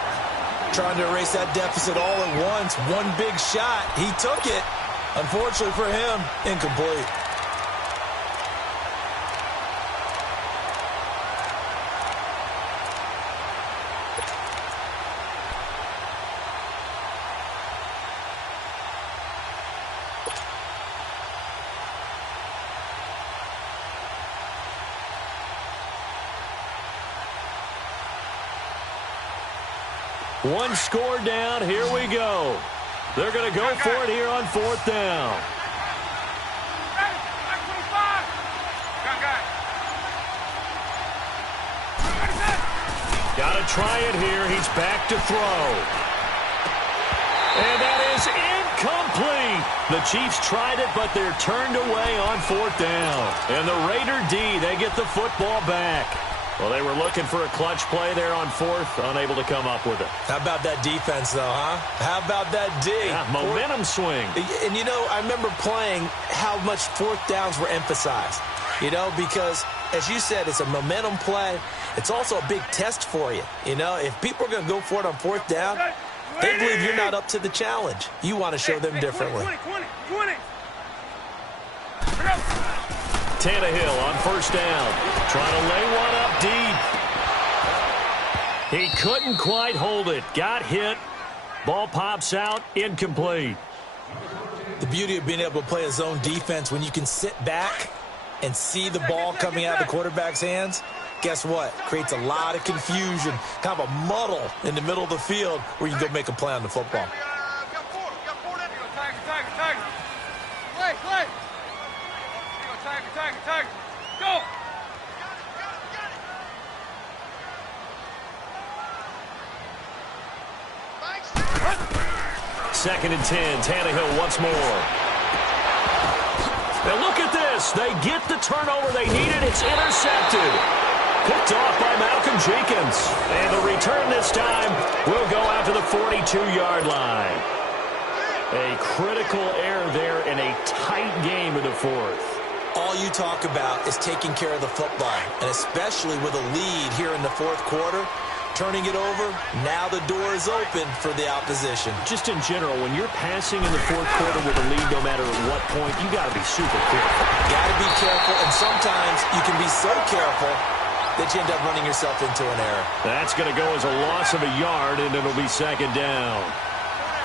Trying to erase that deficit all at once. One big shot. He took it. Unfortunately for him, incomplete. One score down. Here we go. They're going to go for it here on 4th down. Got to try it here. He's back to throw. And that is incomplete. The Chiefs tried it, but they're turned away on 4th down. And the Raider D, they get the football back. Well, they were looking for a clutch play there on 4th, unable to come up with it. How about that defense, though, huh? How about that D? Yeah, momentum swing. And, you know, I remember playing how much 4th downs were emphasized, you know, because, as you said, it's a momentum play. It's also a big test for you. You know, if people are going to go for it on 4th down, they believe you're not up to the challenge. You want to show them differently. 20. Tannehill on 1st down. Trying to lay one up deep. He couldn't quite hold it. Got hit. Ball pops out. Incomplete. The beauty of being able to play a zone defense when you can sit back and see the ball coming out of the quarterback's hands, guess what? Creates a lot of confusion, kind of a muddle in the middle of the field where you can go make a play on the football. Go! 2nd and 10. Tannehill once more. Now look at this. They get the turnover they needed. It's intercepted. Picked off by Malcolm Jenkins. And the return this time will go out to the 42-yard line. A critical error there in a tight game in the 4th. All you talk about is taking care of the football, and especially with a lead here in the 4th quarter, turning it over, now the door is open for the opposition. Just in general, when you're passing in the 4th quarter with a lead, no matter at what point, you got to be super careful. Got to be careful, and sometimes you can be so careful that you end up running yourself into an error. That's going to go as a loss of a yard, and it'll be 2nd down.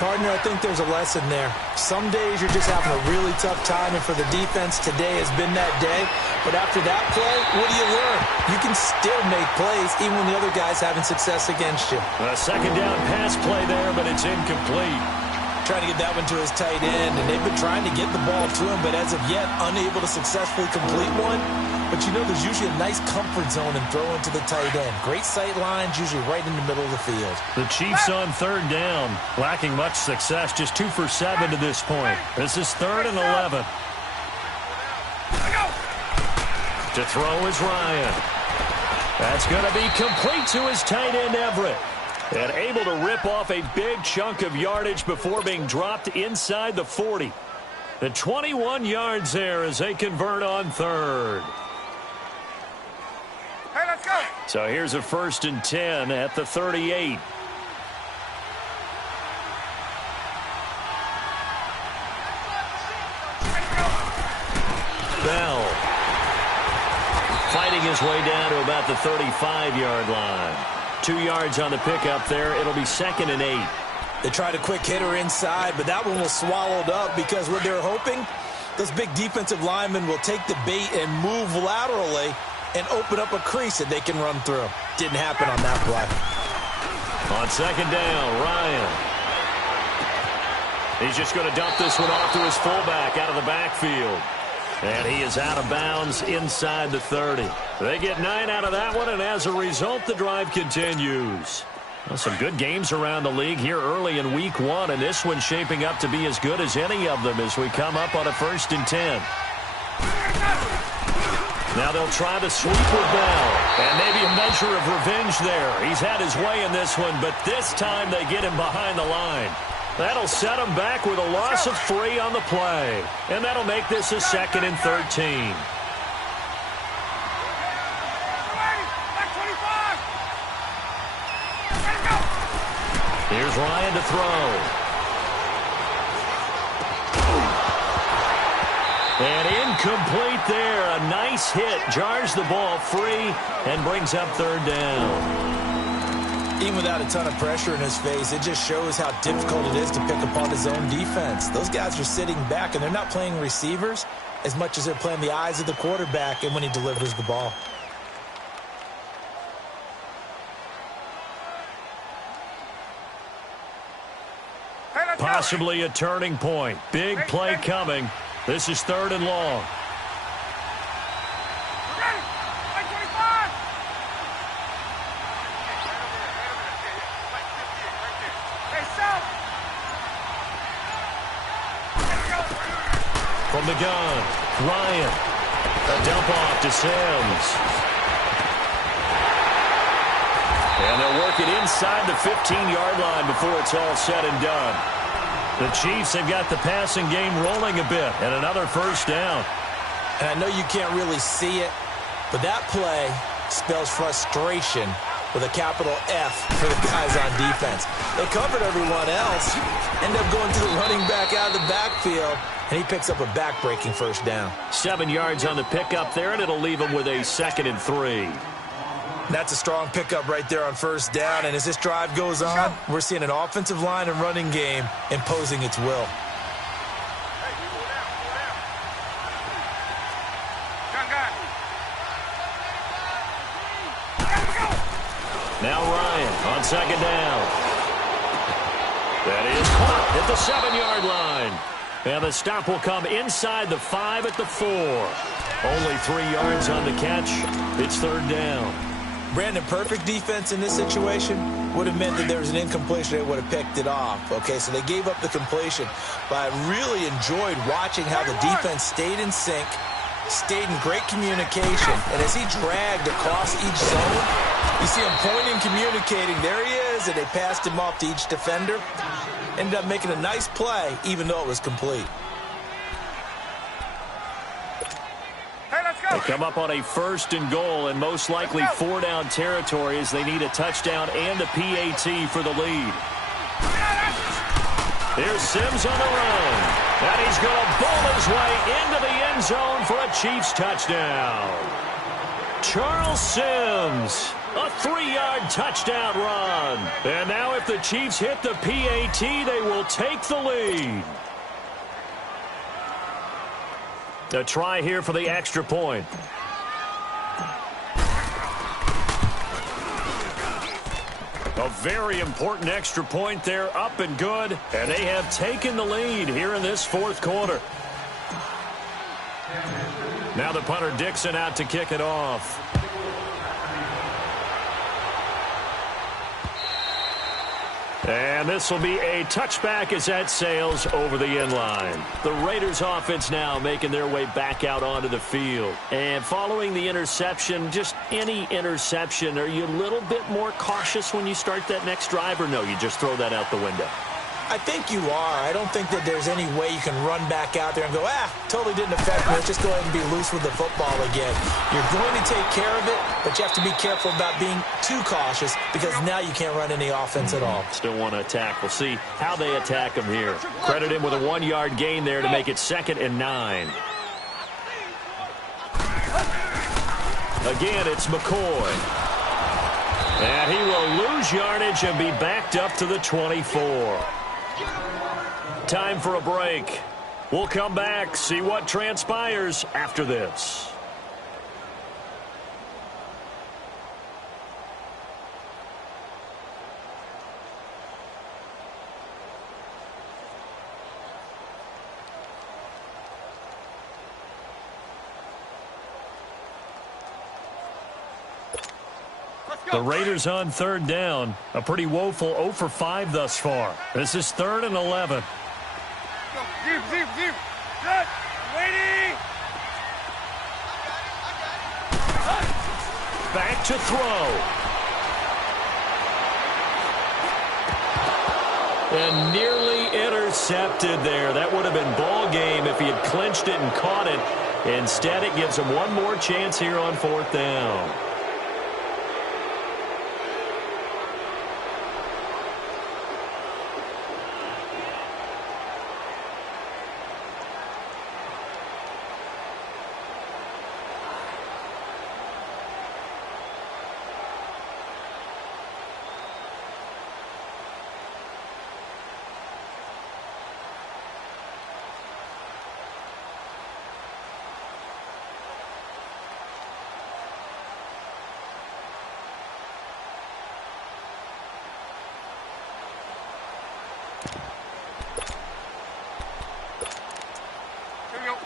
Partner, I think there's a lesson there. Some days you're just having a really tough time, and for the defense, today has been that day. But after that play, what do you learn? You can still make plays even when the other guy's having success against you. A second down pass play there, but it's incomplete. Trying to get that one to his tight end, and they've been trying to get the ball to him, but as of yet, unable to successfully complete one. But you know, there's usually a nice comfort zone in throwing to the tight end. Great sight lines, usually right in the middle of the field. The Chiefs on third down, lacking much success, just 2 for 7 to this point. This is 3rd and 11. To throw is Ryan. That's going to be complete to his tight end, Everett. And able to rip off a big chunk of yardage before being dropped inside the 40. The 21 yards there as they convert on 3rd. Hey, let's go. So here's a 1st and 10 at the 38. Bell fighting his way down to about the 35-yard line. 2 yards on the pickup there. It'll be 2nd and 8. They tried a quick hitter inside, but that one was swallowed up because what they're hoping, those big defensive linemen will take the bait and move laterally and open up a crease that they can run through. Didn't happen on that play. On 2nd down, Ryan. He's just going to dump this one off to his fullback out of the backfield. And he is out of bounds inside the 30. They get 9 out of that one, and as a result, the drive continues. Well, some good games around the league here early in week 1, and this one's shaping up to be as good as any of them as we come up on a 1st and 10. Now they'll try the sweep with Bell, and maybe a measure of revenge there. He's had his way in this one, but this time they get him behind the line. That'll set him back with a loss of 3 on the play. And that'll make this a 2nd and 13. Here's Ryan to throw. And incomplete there. A nice hit. Jars the ball free and brings up 3rd down. Even without a ton of pressure in his face, it just shows how difficult it is to pick apart his own defense. Those guys are sitting back, and they're not playing receivers as much as they're playing the eyes of the quarterback and when he delivers the ball. Possibly a turning point. Big play coming. This is 3rd and long. From the gun, Ryan. A dump off to Sims. And they'll work it inside the 15-yard line before it's all said and done. The Chiefs have got the passing game rolling a bit, and another 1st down. And I know you can't really see it, but that play spells frustration with a capital F for the guys on defense. They covered everyone else, end up going to the running back out of the backfield, and he picks up a back-breaking 1st down. 7 yards on the pickup there, and it'll leave him with a 2nd and 3. That's a strong pickup right there on 1st down, and as this drive goes on, we're seeing an offensive line and running game imposing its will. Now Ryan on 2nd down. That is caught at the 7-yard line. And the stop will come inside the 5 at the 4. Only 3 yards on the catch. It's 3rd down. Brandon, perfect defense in this situation would have meant that there was an incompletion. They would have picked it off. Okay, so they gave up the completion. But I really enjoyed watching how the defense stayed in sync, stayed in great communication. And as he dragged across each zone, you see him pointing, communicating. There he is, and they passed him off to each defender. Ended up making a nice play, even though it was complete. They come up on a 1st and goal, and most likely 4-down territory as they need a touchdown and a PAT for the lead. Here's Sims on the run. And he's going to bowl his way into the end zone for a Chiefs touchdown. Charles Sims A 3-yard touchdown run. And now if the Chiefs hit the PAT, they will take the lead. A try here for the extra point. A very important extra point there, up and good. And they have taken the lead here in this fourth quarter. Now the punter Dixon out to kick it off. And this will be a touchback as that sails over the end line. The Raiders offense now making their way back out onto the field. And following the interception, just any interception, are you a little bit more cautious when you start that next drive, or no, you just throw that out the window? I think you are. I don't think that there's any way you can run back out there and go, totally didn't affect me. Let's just go ahead and be loose with the football again. You're going to take care of it, but you have to be careful about being too cautious because now you can't run any offense at all. Still want to attack. We'll see how they attack him here. Credit him with a 1-yard gain there to make it 2nd and 9. Again, it's McCoy. And he will lose yardage and be backed up to the 24. Time for a break. We'll come back, see what transpires after this. The Raiders on 3rd down. A pretty woeful 0 for 5 thus far. This is 3rd and 11. Zip. Good. Waiting. Back to throw. And nearly intercepted there. That would have been ball game if he had clinched it and caught it. Instead, it gives him one more chance here on 4th down.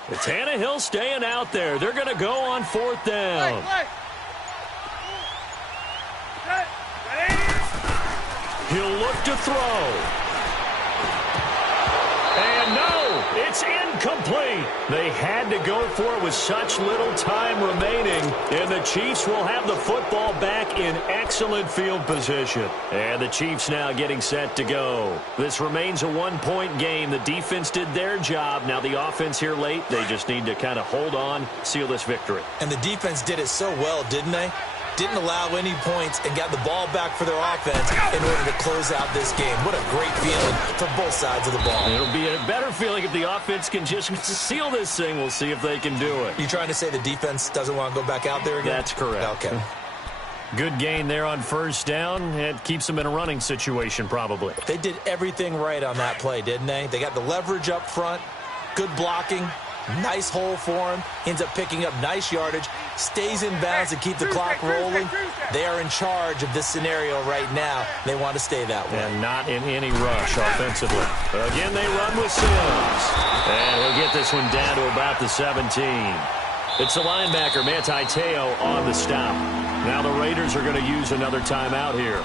Tannehill staying out there. They're going to go on 4th down. He'll look to throw. And no, it's incomplete. They had to go for it with such little time remaining. And the Chiefs will have the football back in excellent field position. And the Chiefs now getting set to go. This remains a 1-point game. The defense did their job. Now the offense here late, they just need to kind of hold on, seal this victory. And the defense did it so well, didn't they? Didn't allow any points and got the ball back for their offense in order to close out this game. What a great feeling for both sides of the ball. It'll be a better feeling if the offense can just seal this thing. We'll see if they can do it. You trying to say the defense doesn't want to go back out there again? That's correct. Okay. Good gain there on 1st down. It keeps them in a running situation probably. They did everything right on that play, didn't they? They got the leverage up front, good blocking, nice hole for him, ends up picking up nice yardage, stays in bounds to keep the clock rolling. They are in charge of this scenario right now. They want to stay that way. And not in any rush offensively. Again, they run with Sims. And he'll get this one down to about the 17. It's the linebacker, Manti Te'o, on the stop. Now the Raiders are going to use another timeout here,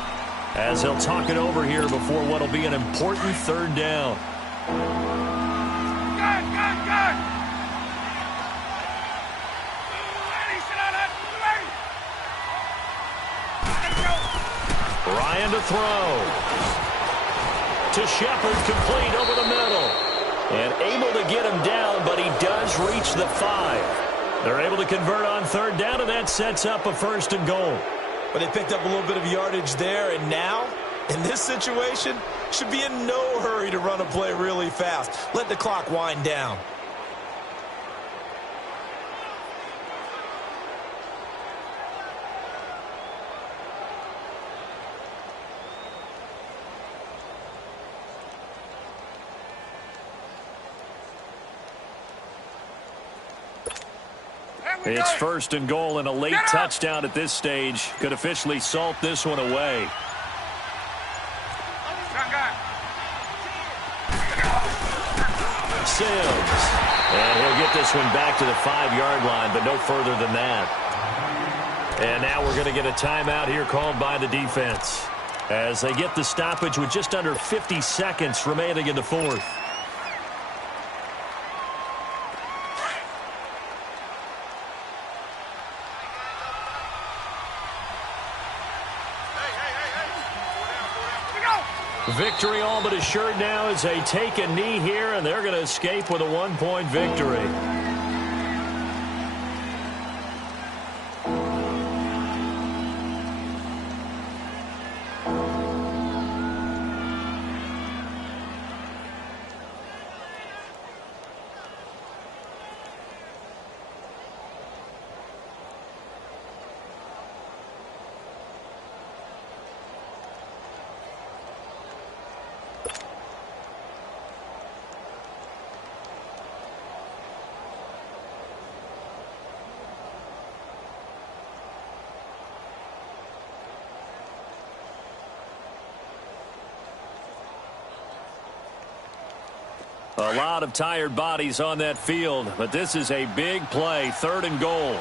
as they'll talk it over here before what will be an important 3rd down. Good. Ryan to throw. To Shepard, complete over the middle. And able to get him down, but he does reach the 5. They're able to convert on 3rd down, and that sets up a 1st and goal. But they picked up a little bit of yardage there, and now, in this situation, should be in no hurry to run a play really fast. Let the clock wind down. It's first and goal, and a late touchdown at this stage could officially salt this one away. Sims. And he'll get this one back to the 5-yard line, but no further than that. And now we're going to get a timeout here called by the defense as they get the stoppage with just under 50 seconds remaining in the fourth. Victory all but assured now as they take a knee here, and they're going to escape with a 1-point victory. A lot of tired bodies on that field, but this is a big play, 3rd and goal.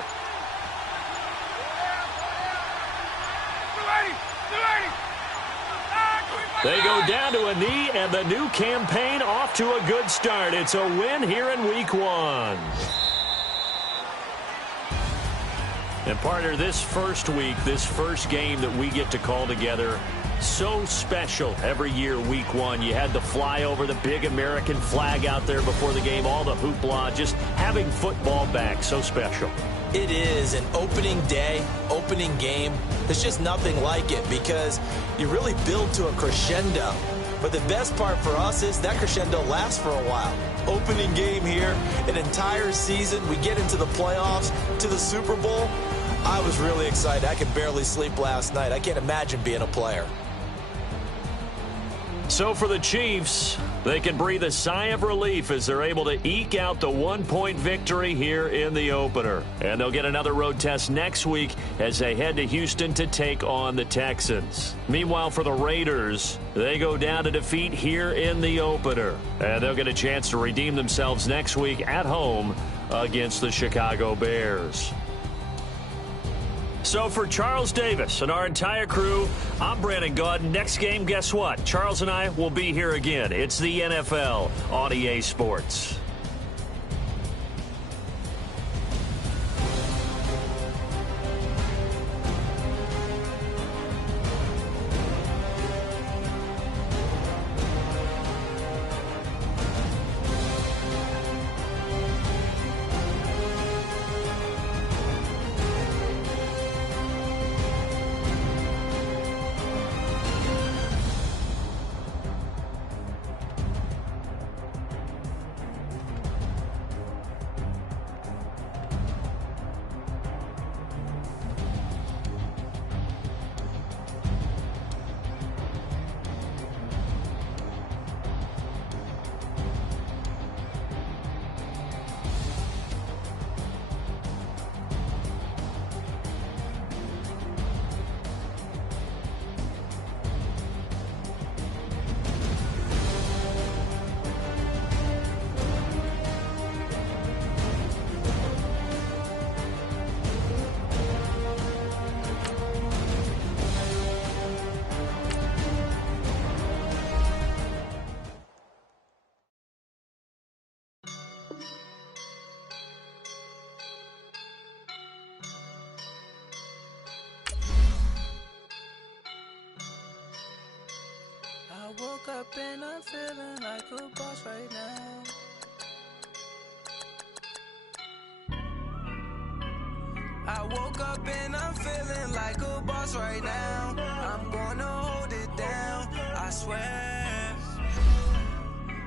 They go down to a knee, and the new campaign off to a good start. It's a win here in week 1. And partner, this first week, this first game that we get to call together, so special every year, week 1. You had the flyover, the big American flag out there before the game, all the hoopla, just having football back, so special. It is an opening day, opening game. There's just nothing like it because you really build to a crescendo. But the best part for us is that crescendo lasts for a while. Opening game here, an entire season. We get into the playoffs, to the Super Bowl. I was really excited. I could barely sleep last night. I can't imagine being a player. So for the Chiefs, they can breathe a sigh of relief as they're able to eke out the 1-point victory here in the opener. And they'll get another road test next week as they head to Houston to take on the Texans. Meanwhile, for the Raiders, they go down to defeat here in the opener. And they'll get a chance to redeem themselves next week at home against the Chicago Bears. So for Charles Davis and our entire crew, I'm Brandon Gaudin. Next game, guess what? Charles and I will be here again. It's the NFL on EA Sports. I woke up and I'm feeling like a boss right now. I woke up and I'm feeling like a boss right now. I'm gonna hold it down, I swear.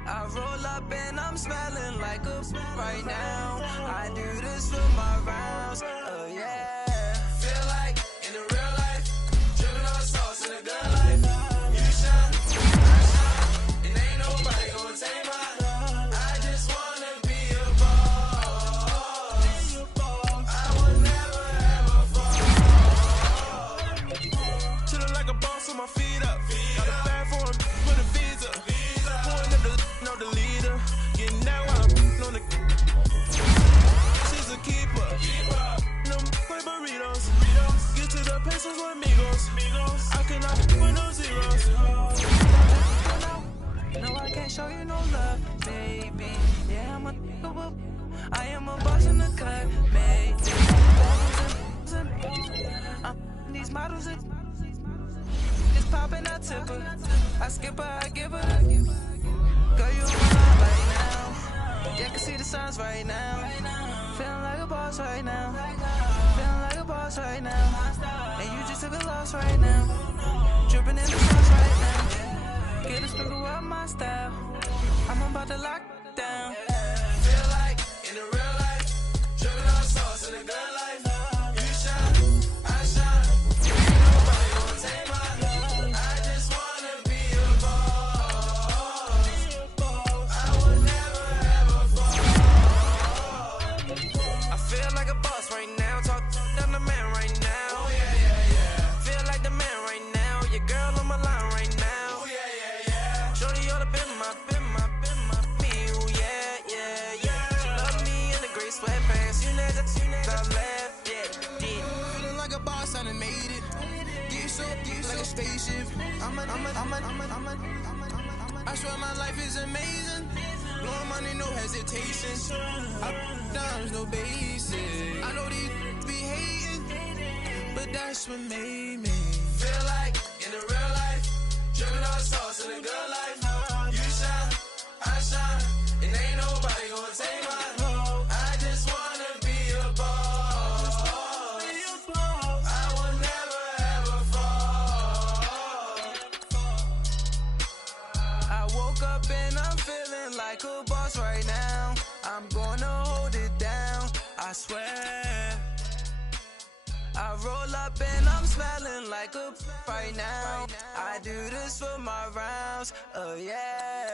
I roll up and I'm smelling like a right now. I do this for my rounds, oh yeah. Feel like in the real life, dripping on sauce in a good life. You shine, I shine, and ain't nobody gonna take mine. I just wanna be a boss. I I cannot with no zeros. No, I can't show you no love, baby. Yeah, I am a boss in the cut, baby. These models are it's popping out tipper. I skip her, I give her the girl, you on my line right now. Yeah, I can see the signs right now. Feeling like a boss right now. Feeling like a boss right now. And you just took a loss right now. Dripping in the sauce right now. Get a sprinkle up my style. I'm about to lock down. Feel like in the real life, dripping on sauce in the good life. You shine, I shine. Ain't nobody gonna take my love. I just wanna be a boss. I would never ever fall. I feel like a boss right now. Talk to the man right now. Oh yeah, yeah, yeah. Feel like the man right now. Your girl on my line right now. Oh yeah, yeah, yeah. Shorty ought to been my me. Oh yeah, yeah, yeah. She love me in the gray sweatpants. You never left, yeah. Feeling like a boss, I done made it. Get so like a spaceship. I swear my life is amazing. Blowing money, no hesitation. Dimes, no basic. I know these be hating, but that's what made me feel like in the real life, dripping on sauce in the good life. You shine, I shine, and ain't nobody gonna take my love. I just wanna be a boss. I will never ever fall. I woke up and I'm feeling like a boss right now. I'm gonna hold it down, I swear. I roll up and I'm smelling like a right now. I do this for my rounds, oh yeah.